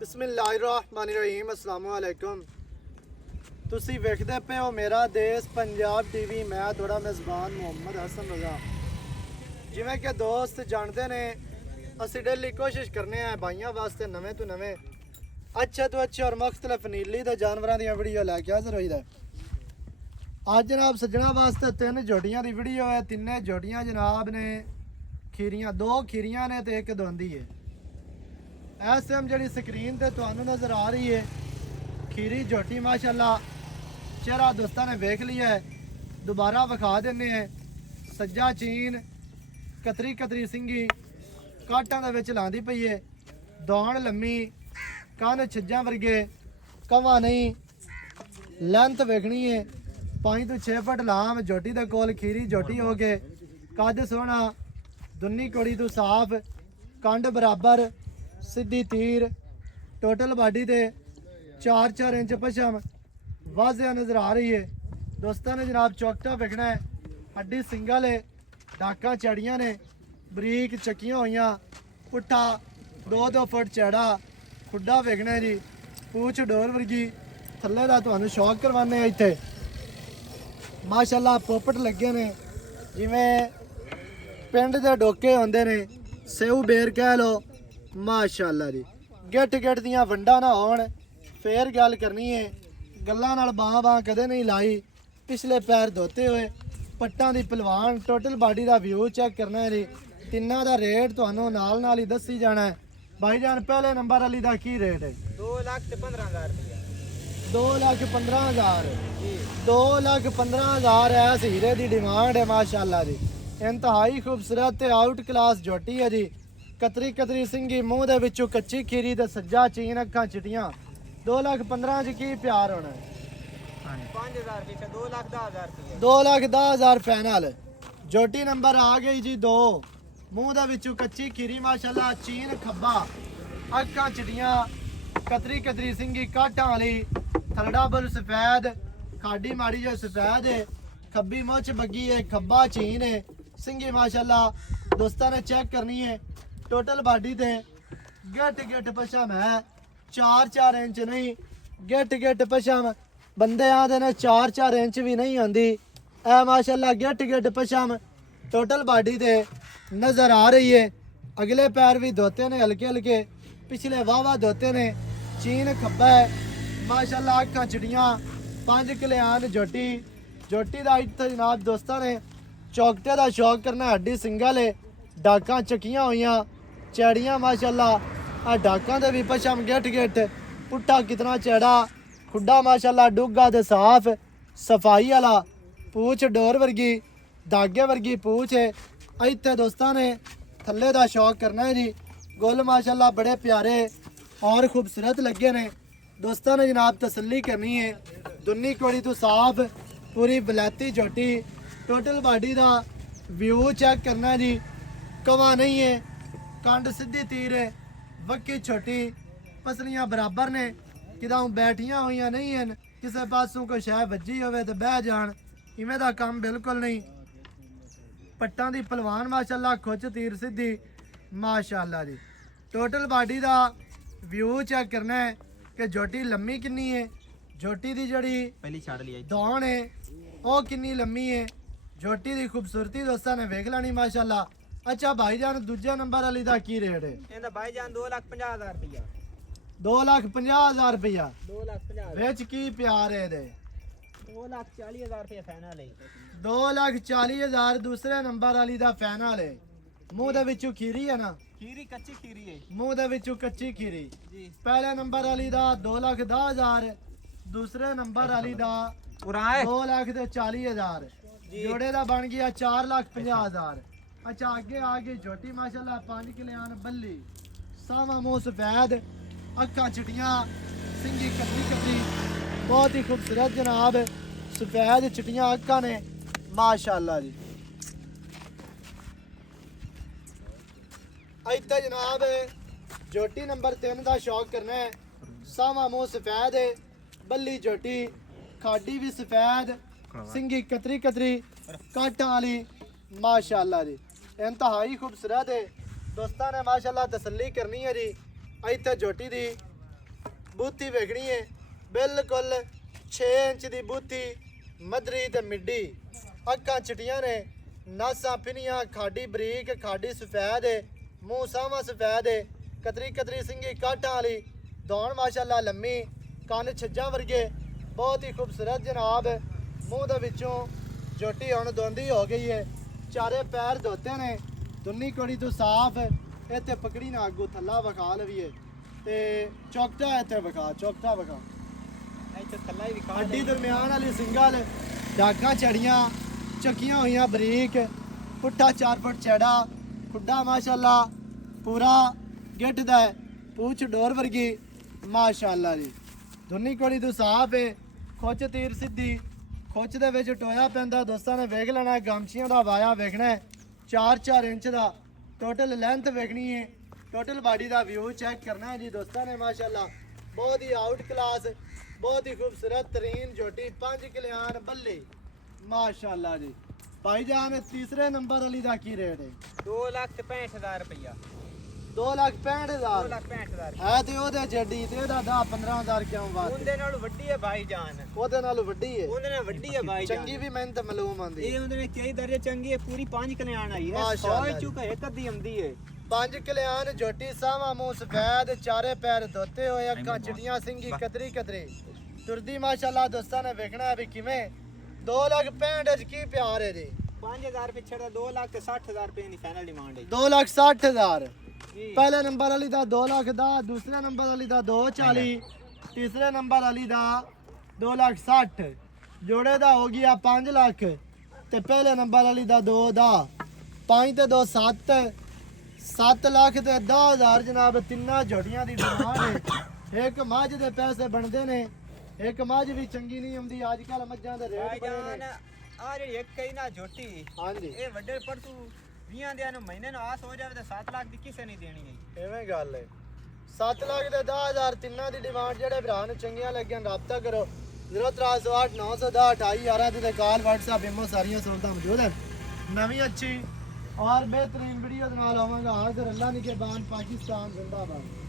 बिस्मिल्लाहिर्रहमानिर्रहीम अस्सलाम वालेकुम। ਤੁਸੀਂ ਵੇਖਦੇ ਪਏ ਹੋ ਮੇਰਾ ਦੇਸ਼ ਪੰਜਾਬ ਟੀਵੀ। ਮੈਂ ਤੁਹਾਡਾ ਮੇਜ਼ਬਾਨ ਮੁਹੰਮਦ ਹਸਨ ਰਜ਼ਾ। ਜਿਵੇਂ ਕਿ ਦੋਸਤ ਜਾਣਦੇ ਨੇ, ਅਸੀਂ ਡੇਲੀ ਕੋਸ਼ਿਸ਼ ਕਰਨੇ ਆ ਭਾਈਆਂ ਵਾਸਤੇ ਨਵੇਂ ਤੋਂ ਨਵੇਂ ਅੱਛੇ ਤੋਂ ਅੱਛੇ ਔਰ ਮੁxtਲਫ ਨੀਲੀ ਦੇ ਜਾਨਵਰਾਂ ਦੀਆਂ ਵੀਡੀਓ ਲੈ ਕੇ ਹਾਜ਼ਰ ਹੋਈਦਾ। ਅੱਜ ਜਨਾਬ ਸੱਜਣਾ ਵਾਸਤੇ ਤਿੰਨ ਜੋੜੀਆਂ ਦੀ ਵੀਡੀਓ ਹੈ। ਤਿੰਨੇ ਜੋੜੀਆਂ ਜਨਾਬ ਨੇ ਖੀਰੀਆਂ, ਦੋ ਖੀਰੀਆਂ ਨੇ ਤੇ ਇੱਕ ਦੋਂਦੀ ਹੈ। इस टाइम जी स्क्रीन पर तुहानू नज़र आ रही है खीरी झोटी माशाल्लाह। चेहरा दोस्तों ने वेख लिया है, दोबारा विखा देने हैं। सज्जा चीन कतरी कतरी सिंगी काटां दे विच लांदी पई है। दौड़ लम्मी, कन छज्जां वर्गे, कवा नहीं, लेंथ वेखनी है 5 तो 6 फुट लाम झोटी दे कोल खीरी झोटी हो गए। कद सोहना, दुन्नी कोड़ी तो साफ, कंड बराबर, सीधी तीर, टोटल बॉडी दे 4-4 इंच पछम वाजिया नज़र आ रही है। दोस्तों ने जनाब चौकटा वेखना है, हड्डी सिंगल है, डाका चढ़िया ने, बरीक चक्कियां हुई, पुट्ठा 2-2 फुट चौड़ा, खुड्डा वेखना है जी। पूछ डोर वर्गी, थल्ले दा तुहानू शौक करवाने इत्थे माशाल्लाह। पोपट लगे ने जिवें पिंड दे डोके होंदे ने, सेऊ बेर कह लो माशाल्लाह जी। गिट गिट दियां वंडा ना होण फिर गल करनी है। गल्लां नाल बां बां कदे नहीं लाई, पिछले पैर धोते हुए, पट्टां दी पलवान, टोटल बॉडी दा व्यू चेक करना है जी। तिन्नां दा रेट तुहानू नाल नाल ही दसी जाना है। भाईजान पहले नंबर वाली दा की रेट है? 2,15,000 रुपया। 2,15,000 2,15,000 है। हीरे दी डिमांड है माशाल्लाह जी। इंतहाई खूबसूरत ते आउट क्लास झोटी है जी। कतरी कतरी सिंगी, मूँह दे विचों कच्ची खीरी ते सज्जा चीन, अखां चिटियां। 2,15,000 च की प्यार होना है? 5,000 रुपये, 2,10,000 रुपये। 2,10,000 फाइनल। झोटी नंबर आ गई जी 2। मूँह दे विचों कच्ची खीरी माशाल्लाह, चीन खब्बा, अखां चिटियां, कतरी कतरी सिंगी काटां वाली, थलड़ा बुल सफेद, खाडी माड़ी जो सफेद है, खब्बी मुछ बग्गी है, खब्बा चीन है, सिंगी माशाल्लाह। दोस्तों ने चेक करनी है। टोटल बॉडी दे गेट गेट पछम है, 4-4 इंच नहीं, गेट गेट पछम। बंदे आते ने 4-4 इंच भी नहीं आती। ए माशाल्लाह गेट गेट पछम टोटल बॉडी दे नज़र आ रही है। अगले पैर भी धोते ने हल्के हल्के, पिछले वाहवा धोते ने, चीन खब्बा है माशाल्लाह। अखां चिड़ियां, 5 कल्याण झोटी। झोटी का इत्थे जनाब दोस्तों ने चौकटे का शौक करना, हड्डी सिंगल है, डाकां चक्कियां हुई, चैड़ियां माशाल्लाह। आ डाकां दे भी पछम गेट गेट, पुट्ठा कितना चैड़ा, खुड्डा माशाल्लाह डुग्गा दे साफ, सफाई वाला, पूछ डोर वर्गी, धागे वर्गी पूछ है। इत्थे दोस्तों ने थल्ले दा शौक करना है जी। गुल माशाल्लाह बड़े प्यारे और खूबसूरत लगे ने। दोस्तों ने जनाब तसल्ली करनी है। दुन्नी कोड़ी तो साफ, पूरी बलैती झोटी, टोटल बॉडी का व्यू चेक करना है जी। कवा नहीं है, कंड सीधी तीर है, वक्की छोटी, पसलियां बराबर ने, किदा बैठियां हुई नहीं हैं, किसी पासों कोई शह वजी होवे तो बह जान, इवें दा काम बिल्कुल नहीं। पट्टां दी पलवान माशाल्लाह, खुच तीर सीधी माशाल्लाह जी। टोटल बॉडी का व्यू चेक करना है कि झोटी लम्मी किन्नी है, झोटी दी जड़ी पहली छाड़ लिया। दौड़ है वो किन्नी लम्मी है, झोटी दी खूबसूरती दोस्तों ने वेख लेनी माशाल्लाह। अच्छा भाईजान दूजे नंबर वाली दा की रेट है? ਇਹਦਾ ਭਾਈਜਾਨ 2,50,000 रुपया। 2,50,000 रुपया। 2,50,000 विच की प्यार है दे? 2,40,000 रुपया फाइनल है। 2,40,000 दूसरे नंबर वाली दा फाइनल है। मूँह दे विचों खीरी है ना? खीरी कच्ची खीरी है मूँह दे विचों कच्ची खीरी। जी। पहले नंबर वाली दा 2,10,000, दूसरे नंबर वाली दा पूरा है 2,40,000। जोड़े दा बन गया 4,50,000। अच्छा आगे आगे झोटी माशाल्लाह, 5 कल्याण बल्ली, सावा मुँह सफेद, अखां चिटियां, सिंगी कतरी कतरी, बहुत ही खूबसूरत जनाब, सफेद चिटियां अखां ने माशाल्लाह जी। इत्थे जनाब झोटी नंबर 3 का शौक करना है। सावा मुँह सफेद है, बल्ली झोटी, खाडी भी सफेद, सिंगी कतरी कतरी, काटां वाली माशाल्लाह जी। इंतहाई खूबसूरत है। दोस्तों ने माशाल्लाह तसल्ली करनी है जी। इत्थे झोटी दी ਬੂਥੀ ਵੇਖਣੀ ਹੈ ਬਿਲਕੁਲ 6 ਇੰਚ ਦੀ ਬੂਥੀ ਮਧਰੀ ਤੇ ਮਿੱਡੀ ਅੱਖਾਂ ਚਿੱਟੀਆਂ ਨੇ ਨਾਸਾਂ ਪਿਨੀਆਂ ਖਾਡੀ ਬਰੀਕ ਖਾਡੀ ਸਫੈਦ ਹੈ ਮੂੰਹ ਸਾਵਾ ਸਫੈਦ ਹੈ ਕਤਰੀ ਕਤਰੀ ਸਿੰਘੀ ਕਾਟਾਂ ਵਾਲੀ ਦੌਣ ਮਾਸ਼ਾਅੱਲਾ ਲੰਮੀ ਕੰਨ ਛੱਜਾਂ ਵਰਗੇ ਬਹੁਤ ਹੀ ਖੂਬਸੂਰਤ ਜਨਾਬ ਮੂੰਹ ਦੇ ਵਿੱਚੋਂ ਜੋਟੀ ਹੁਣ ਦੋਂਦੀ ਹੋ ਗਈ ਹੈ ਚਾਰੇ ਪੈਰ ਧੋਤੇ ਨੇ ਦੁੰਨੀ ਕੋੜੀ ਤੋਂ ਸਾਫ਼ ਇੱਥੇ ਪਕੜੀ ਨਾ ਅੱਗੋਂ ਥੱਲਾ ਵਿਖਾ ਲਵੀਏ ਤੇ ਚੌਕਟਾ ਇੱਥੇ ਵਿਖਾ ਚੌਕਟਾ ਵਿਖਾ ਇੱਥੇ ਥੱਲਾ ਹੀ ਵਿਖਾ ਹੱਡੀ ਦਰਮਿਆਨ ਵਾਲੀ ਸਿੰਗਲ ਡਾਕਾਂ ਚੜੀਆਂ ਚੱਕੀਆਂ ਹੋਈਆਂ ਬਰੀਕ ਪੁੱਠਾ 4 ਫੁੱਟ ਚੜਾ ਖੁੱਡਾ ਮਾਸ਼ਾਅੱਲਾ ਪੂਰਾ ਗਿੱਟ ਦਾ ਹੈ, ਪੂਛ ਡੋਰ ਵਰਗੀ ਮਾਸ਼ਾਅੱਲਾ ਜੀ ਦੁੰਨੀ ਕੋੜੀ ਤੋਂ ਸਾਫ਼ ਹੈ ਖੁੱਚ ਤੀਰ ਸਿੱਧੀ ਖੁੱਚ ਦੇ ਵਿੱਚ ਟੋਇਆ ਪੈਂਦਾ ਦੋਸਤਾਂ ਨੇ ਵੇਖ ਲੈਣਾ ਗਮਛੀਆਂ ਦਾ ਵਾਇਆ ਵੇਖਣਾ 4-4 ਇੰਚ ਦਾ ਟੋਟਲ ਲੈਂਥ ਵੇਖਣੀ ਹੈ ਟੋਟਲ ਬਾਡੀ ਦਾ ਵਿਊ ਚੈੱਕ ਕਰਨਾ ਹੈ ਜੀ ਦੋਸਤਾਂ ਨੇ ਮਾਸ਼ਾਅੱਲਾ ਬਹੁਤ ਹੀ ਆਊਟ ਕਲਾਸ ਬਹੁਤ ਹੀ ਖੂਬਸੂਰਤ ਤਰੀਨ ਜੋਟੀ 5 ਕਲਿਆਣ ਬੱਲੇ ਮਾਸ਼ਾਅੱਲਾ ਜੀ ਭਾਈਜਾਨ ਤੀਸਰੇ ਨੰਬਰ ਵਾਲੀ ਦਾ ਕੀ ਰੇਟ ਹੈ 2,65,000 ਰੁਪਇਆ 2,65,000 2,65,000 ਹੈ ਤੇ ਉਹਦੇ ਜੱਡੀ ਤੇ ਇਹਦਾ 10-15,000 ਕਿਉਂ ਬਾਤ ਉਹਦੇ ਨਾਲ ਵੱਡੀ ਹੈ ਭਾਈ ਜਾਨ ਉਹਦੇ ਨਾਲ ਵੱਡੀ ਹੈ ਉਹਦੇ ਨਾਲ ਵੱਡੀ ਹੈ ਭਾਈ ਜਾਨ ਚੰਗੀ ਵੀ ਮਿਹਨਤ ਮਾਲੂਮ ਆਂਦੀ ਇਹ ਉਹਦੇ ਵਿੱਚ ਕਈ ਦਰਜੇ ਚੰਗੀ ਹੈ ਪੂਰੀ 5 ਕਲਿਆਣ ਆਈ ਹੈ ਮਾਸ਼ਾਅੱਲਾ 100 ਚੁੱਕਾ ਇੱਕ ਅੱਧੀ ਆਉਂਦੀ ਹੈ 5 ਕਲਿਆਣ ਜੋਟੀ ਸਾਵਾ ਮੂੰਹ ਸਫੈਦ ਚਾਰੇ ਪੈਰ ਧੋਤੇ ਹੋਏ ਅੱਖਾਂ ਚਿੱਟੀਆਂ ਸਿੰਘੀ ਕਤਰੀ ਕਤਰੀ ਤੁਰਦੀ ਮਾਸ਼ਾਅੱਲਾ ਦੋਸਤਾਂ ਨੇ ਵੇਖਣਾ ਵੀ ਕਿਵੇਂ 2,65,000 ਚ ਕੀ ਪਿਆਰ ਹੈ ਜੀ 5,000 ਪਿੱਛੇ ਦਾ 2,60,000 ਰੁਪਏ ਦੀ ਫਾਈਨਲ ਡਿਮਾਂਡ ਹੈ 2,60,000 ਜੀ ਪਹਿਲੇ ਨੰਬਰ ਵਾਲੀ ਦਾ 2 ਲੱਖ ਦਾ ਦੂਸਰੇ ਨੰਬਰ ਵਾਲੀ ਦਾ 2,40 ਤੀਸਰੇ ਨੰਬਰ ਵਾਲੀ ਦਾ 2,60,000 ਜੋੜੇ ਦਾ ਹੋ ਗਿਆ 5 ਲੱਖ ਤੇ ਪਹਿਲੇ ਨੰਬਰ ਵਾਲੀ ਦਾ 2 ਦਾ 5 ਤੇ 2 7 ਲੱਖ ਤੇ 10,000 ਜਨਾਬ ਤਿੰਨਾਂ ਜੋੜੀਆਂ ਦੀ ਡਿਮਾਂਡ ਹੈ ਇੱਕ ਮੱਝ ਦੇ ਪੈਸੇ ਬਣਦੇ ਨੇ ਇੱਕ ਮੱਝ ਵੀ ਚੰਗੀ ਨਹੀਂ ਹੁੰਦੀ ਅੱਜ ਕੱਲ ਮੱਝਾਂ ਦੇ ਰੇਟ ਭਾਈ ਬੜੇ ਜਾਨ ਨੇ ਆ ਜਿਹੜੀ ਇੱਕ ਕਈ ਨਾ ਝੋਟੀ ਹਾਂਜੀ ਇਹ ਵੱਡੇ ਪਰ ਤੂੰ 20 ਦਿਆਂ ਨੂੰ ਮਹੀਨੇ ਨੂੰ ਆਸ ਹੋ ਜਾਵੇ ਤਾਂ 7 ਲੱਖ ਦੀ ਕਿਸੇ ਨਹੀਂ ਦੇਣੀ ਹੈ ਐਵੇਂ ਗੱਲ ਹੈ 7 ਲੱਖ ਤੇ 10,000 ਤਿੰਨਾਂ ਦੀ ਡਿਮਾਂਡ ਜਿਹੜੇ ਭਰਾ ਨੂੰ ਚੰਗੀਆਂ ਲੱਗੀਆਂ ਰਾਬਤਾ ਕਰੋ 0308 910 2811 ਤੇ ਕਾਲ WhatsApp ਇਮੋ ਸਾਰੀਆਂ ਸਹੂਲਤਾਂ ਮੌਜੂਦ ਹਨ ਨਵੀਂ ਅੱਛੀ और बेहतरीन वीडियो बना लाऊंगा हाजिर अल्लाह ने के बान पाकिस्तान जिंदाबाद।